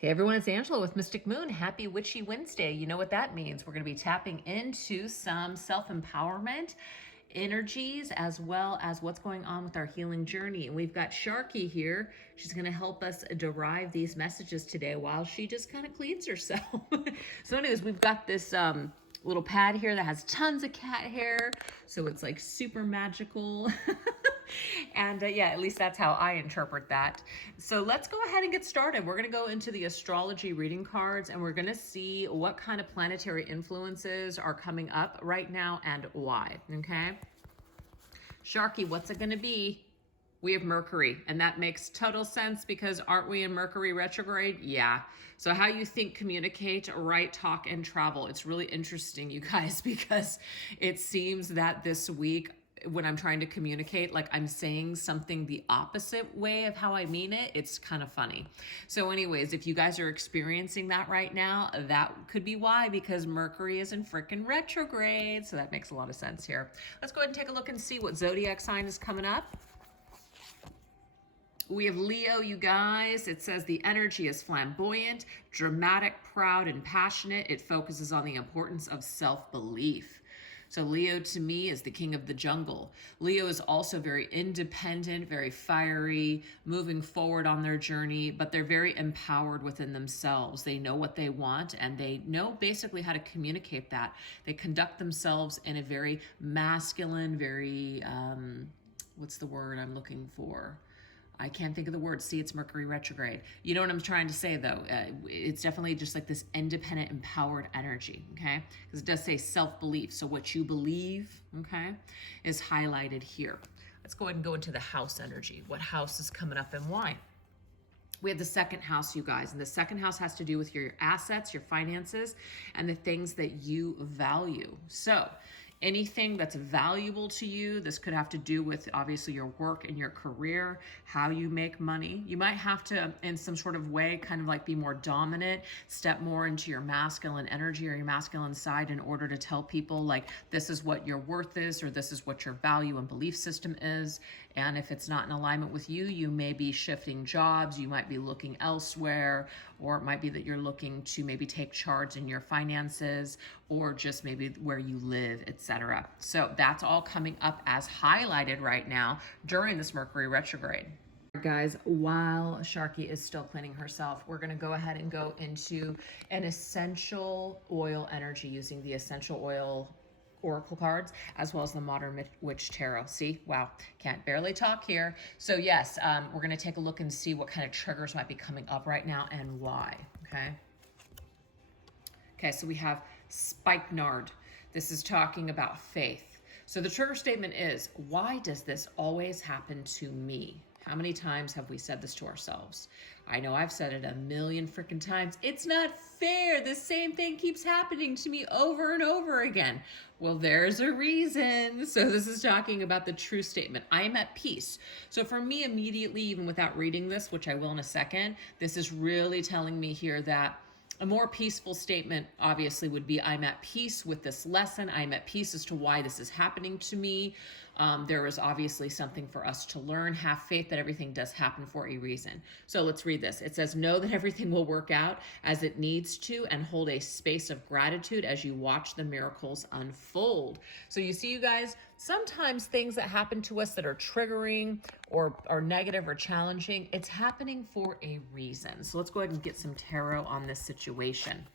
Hey everyone, it's Angela with Mystic Moon. Happy Witchy Wednesday. You know what that means. We're going to be tapping into some self-empowerment energies as well as what's going on with our healing journey. And we've got Sharky here. She's going to help us derive these messages today while she just kind of cleans herself. So anyways, we've got this little pad here that has tons of cat hair. So it's like super magical. And yeah, at least that's how I interpret that. So let's go ahead and get started. We're going to go into the astrology reading cards and we're going to see what kind of planetary influences are coming up right now and why. Okay. Sharky, what's it going to be? We have Mercury, and that makes total sense because aren't we in Mercury retrograde? Yeah. So how you think, communicate, write, talk, and travel. It's really interesting, you guys, because it seems that this week when I'm trying to communicate, like I'm saying something the opposite way of how I mean it. It's kind of funny. So anyways, if you guys are experiencing that right now, that could be why, because Mercury is in freaking retrograde. So that makes a lot of sense here. Let's go ahead and take a look and see what zodiac sign is coming up. We have Leo, you guys. It says the energy is flamboyant, dramatic, proud, and passionate. It focuses on the importance of self-belief. So Leo to me is the king of the jungle. Leo is also very independent, very fiery, moving forward on their journey, but they're very empowered within themselves. They know what they want and they know basically how to communicate that. They conduct themselves in a very masculine, very, what's the word I'm looking for? I can't think of the word. See, it's Mercury retrograde. You know what I'm trying to say, though? It's definitely just like this independent, empowered energy, okay? Because it does say self-belief. So what you believe, okay, is highlighted here. Let's go ahead and go into the house energy. What house is coming up and why? We have the second house, you guys, and the second house has to do with your assets, your finances, and the things that you value. So anything that's valuable to you, this could have to do with obviously your work and your career, how you make money. You might have to, in some sort of way, kind of like be more dominant, step more into your masculine energy or your masculine side in order to tell people like this is what your worth is or this is what your value and belief system is. And if it's not in alignment with you, you may be shifting jobs, you might be looking elsewhere, or it might be that you're looking to maybe take charge in your finances or just maybe where you live, etc. So that's all coming up as highlighted right now during this Mercury retrograde. Guys, while Sharky is still cleaning herself, we're going to go ahead and go into an essential oil energy using the essential oil oracle cards as well as the modern witch tarot. See, wow, can't barely talk here. So yes, we're going to take a look and see what kind of triggers might be coming up right now and why. Okay, so we have spikenard. This is talking about faith. So the trigger statement is, why does this always happen to me? How many times have we said this to ourselves? I know I've said it a million freaking times. It's not fair. The same thing keeps happening to me over and over again. Well, there's a reason. So this is talking about the true statement. I am at peace. So for me, immediately, even without reading this, which I will in a second, this is really telling me here that a more peaceful statement obviously would be, I'm at peace with this lesson. I'm at peace as to why this is happening to me. There is obviously something for us to learn. Have faith that everything does happen for a reason. So let's read this. It says, know that everything will work out as it needs to and hold a space of gratitude as you watch the miracles unfold. So you see, you guys, sometimes things that happen to us that are triggering or are negative or challenging, it's happening for a reason. So let's go ahead and get some tarot on this situation.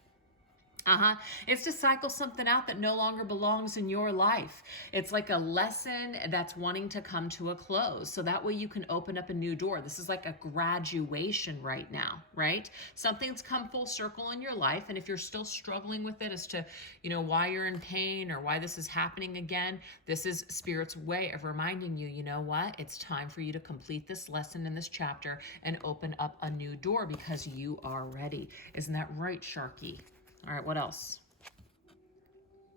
It's to cycle something out that no longer belongs in your life. It's like a lesson that's wanting to come to a close. So that way you can open up a new door. This is like a graduation right now, right? Something's come full circle in your life. And if you're still struggling with it as to, why you're in pain or why this is happening again, this is Spirit's way of reminding you, you know what? It's time for you to complete this lesson in this chapter and open up a new door because you are ready. Isn't that right, Sharky? All right, what else?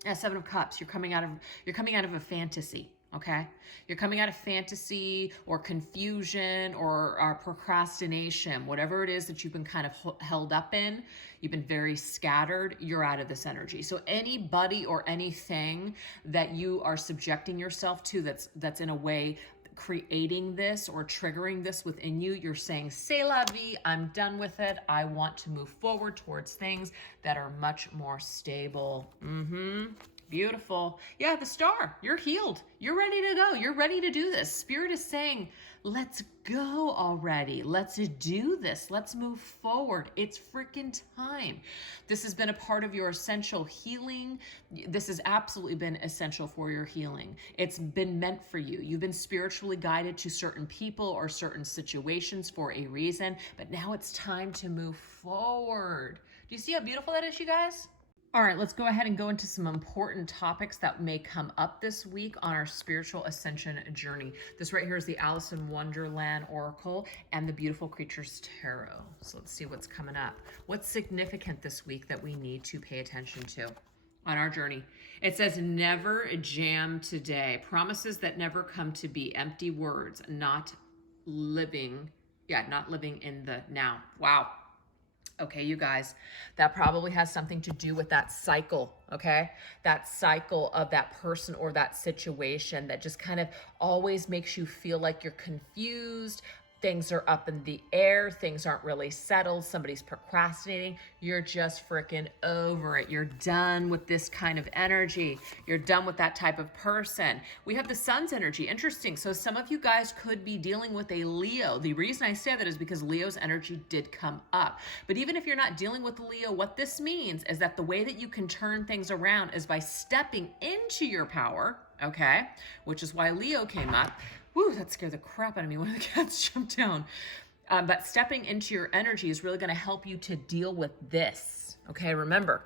Yeah, Seven of Cups. You're coming out of a fantasy, okay? You're coming out of fantasy or confusion or procrastination, whatever it is that you've been kind of held up in. You've been very scattered. You're out of this energy. So anybody or anything that you are subjecting yourself to that's in a way creating this or triggering this within you, you're saying, c'est la vie, I'm done with it. I want to move forward towards things that are much more stable. Beautiful. Yeah, the star, you're healed. You're ready to go. You're ready to do this. Spirit is saying, let's go already. Let's do this. Let's move forward. It's freaking time. This has been a part of your essential healing. This has absolutely been essential for your healing. It's been meant for you. You've been spiritually guided to certain people or certain situations for a reason, but now it's time to move forward. Do you see how beautiful that is, you guys? All right, let's go ahead and go into some important topics that may come up this week on our spiritual ascension journey. This right here is the Alice in Wonderland Oracle and the Beautiful Creatures Tarot. So let's see what's coming up. What's significant this week that we need to pay attention to on our journey? It says, never jam today. Promises that never come to be. Empty words, not living in the now. Wow. Okay, you guys, that probably has something to do with that cycle, okay? That cycle of that person or that situation that just kind of always makes you feel like you're confused. Things are up in the air. Things aren't really settled. Somebody's procrastinating. You're just freaking over it. You're done with this kind of energy. You're done with that type of person. We have the sun's energy. Interesting. So some of you guys could be dealing with a Leo. The reason I say that is because Leo's energy did come up. But even if you're not dealing with Leo, what this means is that the way that you can turn things around is by stepping into your power, okay? Which is why Leo came up. Woo, that scared the crap out of me when the cats jumped down. But stepping into your energy is really going to help you to deal with this. Okay, remember,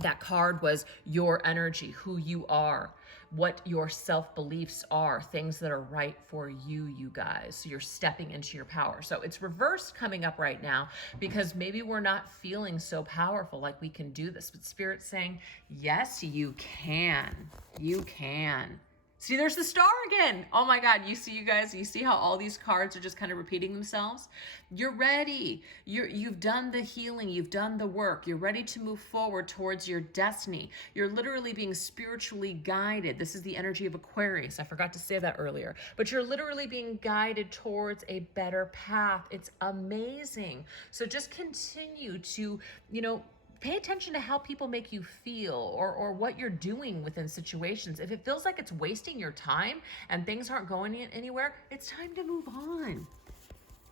that card was your energy, who you are, what your self-beliefs are, things that are right for you, you guys. So you're stepping into your power. So it's reversed coming up right now because maybe we're not feeling so powerful like we can do this. But Spirit's saying, yes, you can. You can. See, there's the star again. Oh my God, you see, you guys, you see how all these cards are just kind of repeating themselves? You're ready. You've done the healing. You've done the work. You're ready to move forward towards your destiny. You're literally being spiritually guided. This is the energy of Aquarius. I forgot to say that earlier. But you're literally being guided towards a better path. It's amazing. So just continue to, pay attention to how people make you feel or what you're doing within situations. If it feels like it's wasting your time and things aren't going anywhere, it's time to move on.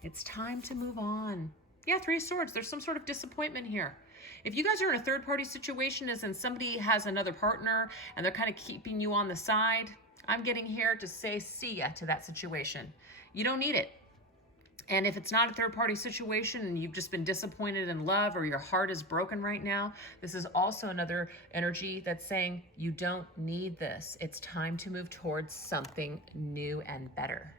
It's time to move on. Yeah, Three of Swords. There's some sort of disappointment here. If you guys are in a third-party situation as in somebody has another partner and they're kind of keeping you on the side, I'm getting here to say see ya to that situation. You don't need it. And if it's not a third-party situation and you've just been disappointed in love or your heart is broken right now, this is also another energy that's saying you don't need this. It's time to move towards something new and better.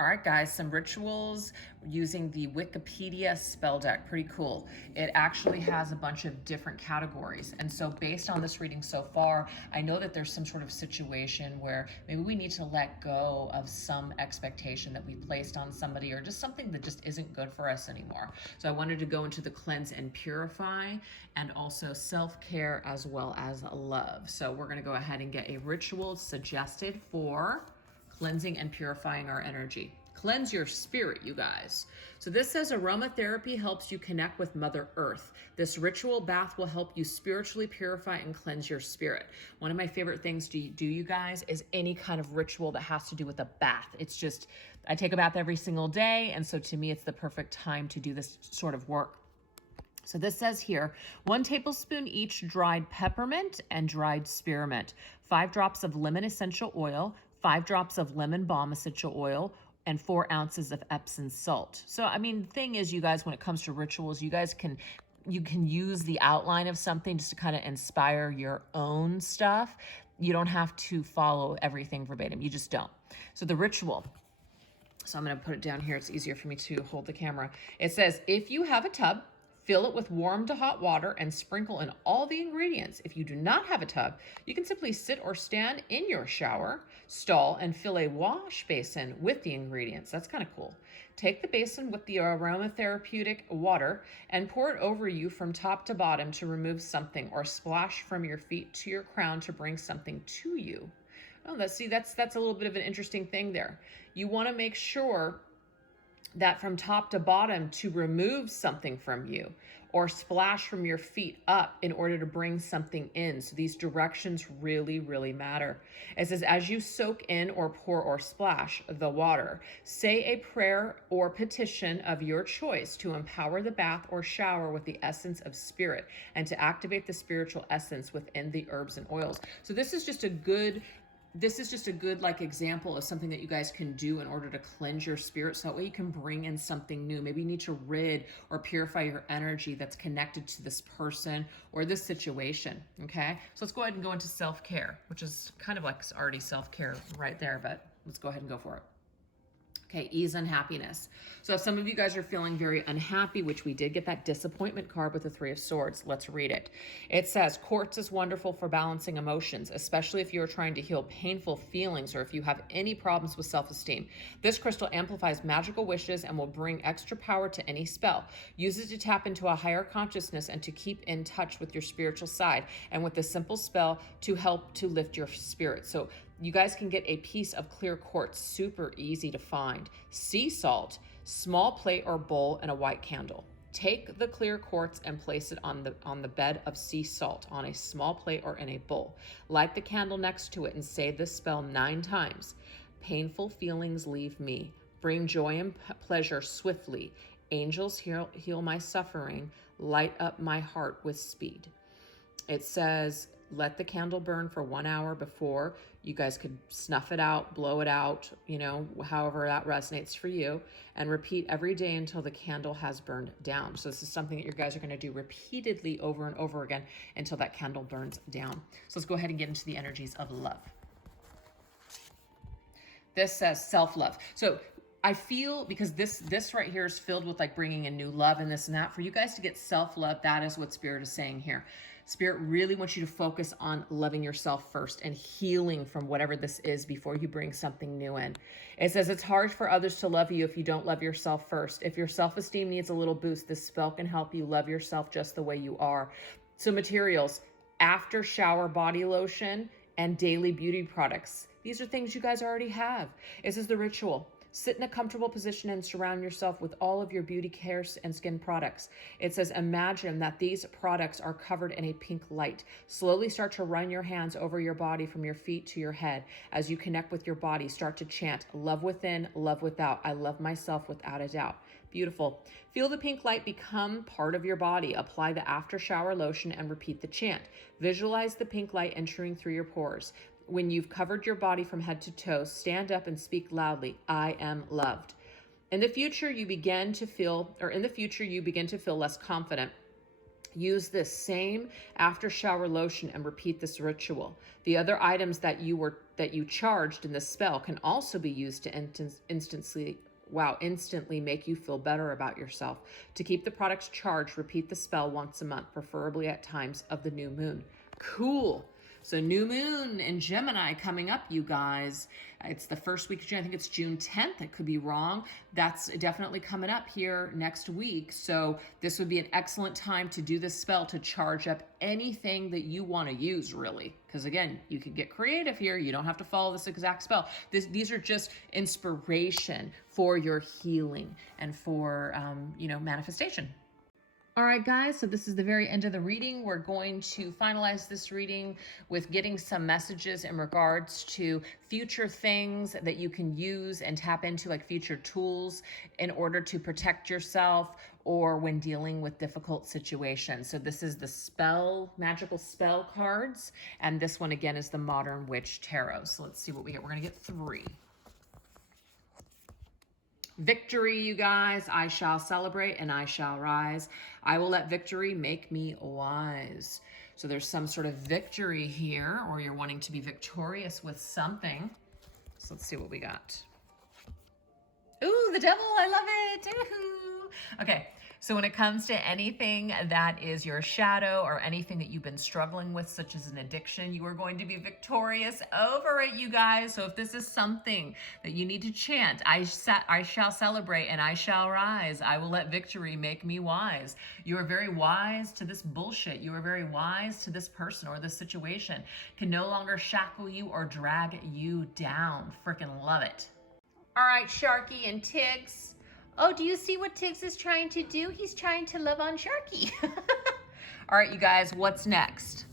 All right, guys, some rituals using the Wikipedia spell deck. Pretty cool. It actually has a bunch of different categories. And so based on this reading so far, I know that there's some sort of situation where maybe we need to let go of some expectation that we placed on somebody or just something that just isn't good for us anymore. So I wanted to go into the cleanse and purify and also self-care as well as love. So we're going to go ahead and get a ritual suggested for cleansing and purifying our energy. Cleanse your spirit, you guys. So this says aromatherapy helps you connect with Mother Earth. This ritual bath will help you spiritually purify and cleanse your spirit. One of my favorite things to do, you guys, is any kind of ritual that has to do with a bath. It's just, I take a bath every single day, and so to me, it's the perfect time to do this sort of work. So this says here, 1 tablespoon each dried peppermint and dried spearmint, 5 drops of lemon essential oil, 5 drops of lemon balm essential oil, and 4 ounces of Epsom salt. So, I mean, the thing is, you guys, when it comes to rituals, you guys can use the outline of something just to kind of inspire your own stuff. You don't have to follow everything verbatim. You just don't. So the ritual. So I'm going to put it down here. It's easier for me to hold the camera. It says, if you have a tub, fill it with warm to hot water and sprinkle in all the ingredients. If you do not have a tub, you can simply sit or stand in your shower, stall, and fill a wash basin with the ingredients. That's kind of cool. Take the basin with the aromatherapeutic water and pour it over you from top to bottom to remove something, or splash from your feet to your crown to bring something to you. Oh, that's a little bit of an interesting thing there. You want to make sure that from top to bottom to remove something from you or splash from your feet up in order to bring something in. So these directions really, really matter. It says, as you soak in or pour or splash the water, say a prayer or petition of your choice to empower the bath or shower with the essence of spirit and to activate the spiritual essence within the herbs and oils. So this is just a good like example of something that you guys can do in order to cleanse your spirit, so that way you can bring in something new. Maybe you need to rid or purify your energy that's connected to this person or this situation. Okay, so let's go ahead and go into self-care, which is kind of like already self-care right there, but let's go ahead and go for it. Okay, ease and happiness. So if some of you guys are feeling very unhappy, which we did get that disappointment card with the Three of Swords, let's read it. It says, quartz is wonderful for balancing emotions, especially if you're trying to heal painful feelings or if you have any problems with self-esteem. This crystal amplifies magical wishes and will bring extra power to any spell. Use it to tap into a higher consciousness and to keep in touch with your spiritual side, and with this simple spell to help to lift your spirit. So you guys can get a piece of clear quartz, super easy to find. Sea salt, small plate or bowl, and a white candle. Take the clear quartz and place it on the bed of sea salt on a small plate or in a bowl. Light the candle next to it and say this spell 9 times. Painful feelings leave me. Bring joy and pleasure swiftly. Angels heal my suffering. Light up my heart with speed. It says, let the candle burn for 1 hour before. You guys could snuff it out, blow it out, however that resonates for you, and repeat every day until the candle has burned down. So this is something that you guys are going to do repeatedly over and over again until that candle burns down. So let's go ahead and get into the energies of love. This says self-love. So I feel, because this right here is filled with like bringing in new love and this and that, for you guys to get self-love, that is what Spirit is saying here. Spirit really wants you to focus on loving yourself first and healing from whatever this is before you bring something new in. It says it's hard for others to love you if you don't love yourself first. If your self-esteem needs a little boost, this spell can help you love yourself just the way you are. So materials, after shower body lotion and daily beauty products. These are things you guys already have. This is the ritual. Sit in a comfortable position and surround yourself with all of your beauty care and skin products. It says, imagine that these products are covered in a pink light. Slowly start to run your hands over your body from your feet to your head. As you connect with your body, start to chant, love within, love without. I love myself without a doubt. Beautiful. Feel the pink light become part of your body. Apply the after shower lotion and repeat the chant. Visualize the pink light entering through your pores. When you've covered your body from head to toe, stand up and speak loudly, I am loved. In the future, you begin to feel less confident. Use this same after shower lotion and repeat this ritual. The other items that you charged in this spell can also be used to instantly make you feel better about yourself. To keep the products charged, repeat the spell once a month, preferably at times of the new moon. Cool. So new moon in Gemini coming up, you guys. It's the first week of June. I think it's June 10th. I could be wrong. That's definitely coming up here next week. So this would be an excellent time to do this spell to charge up anything that you want to use, really. Because again, you can get creative here. You don't have to follow this exact spell. These are just inspiration for your healing and for, manifestation. All right, guys, so this is the very end of the reading. We're going to finalize this reading with getting some messages in regards to future things that you can use and tap into, like future tools in order to protect yourself or when dealing with difficult situations. So this is the magical spell cards, and this one again is the Modern Witch Tarot. So let's see what we get. We're gonna get 3. Victory, you guys. I shall celebrate and I shall rise. I will let victory make me wise. So there's some sort of victory here, or you're wanting to be victorious with something. So let's see what we got. Ooh, the devil. I love it. Ooh. Okay. So when it comes to anything that is your shadow or anything that you've been struggling with, such as an addiction, you are going to be victorious over it, you guys. So if this is something that you need to chant, I shall celebrate and I shall rise. I will let victory make me wise. You are very wise to this bullshit. You are very wise to this person or this situation. Can no longer shackle you or drag you down. Freaking love it. All right, Sharky and Tiggs. Oh, do you see what Tiggs is trying to do? He's trying to love on Sharky. All right, you guys, what's next?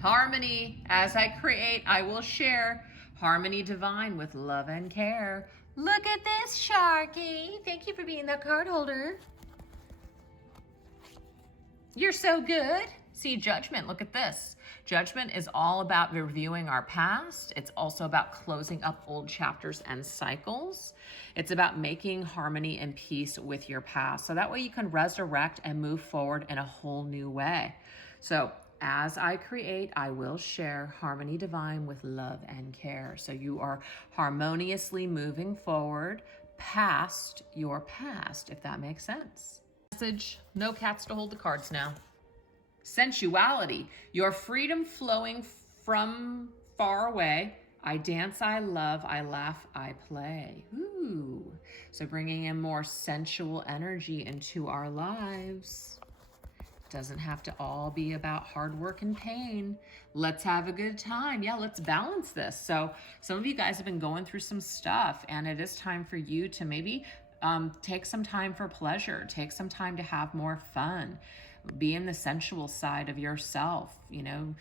Harmony. As I create, I will share. Harmony divine with love and care. Look at this, Sharky. Thank you for being the card holder. You're so good. See, judgment, look at this. Judgment is all about reviewing our past. It's also about closing up old chapters and cycles. It's about making harmony and peace with your past. So that way you can resurrect and move forward in a whole new way. So as I create, I will share. Harmony divine with love and care. So you are harmoniously moving forward past your past, if that makes sense. Message, no cats to hold the cards now. Sensuality, your freedom flowing from far away. I dance, I love, I laugh, I play. Ooh. So bringing in more sensual energy into our lives. Doesn't have to all be about hard work and pain. Let's have a good time. Yeah, let's balance this. So some of you guys have been going through some stuff, and it is time for you to maybe take some time for pleasure, take some time to have more fun, be in the sensual side of yourself, you know,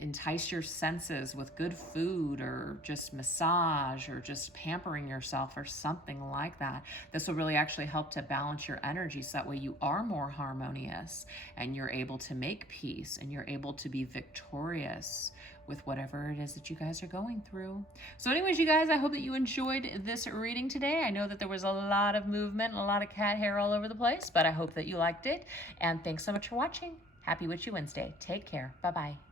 entice your senses with good food or just massage or just pampering yourself or something like that. This will really actually help to balance your energy so that way you are more harmonious and you're able to make peace and you're able to be victorious with whatever it is that you guys are going through. So anyways, you guys, I hope that you enjoyed this reading today. I know that there was a lot of movement and a lot of cat hair all over the place, but I hope that you liked it. And thanks so much for watching. Happy Witchy Wednesday. Take care. Bye-bye.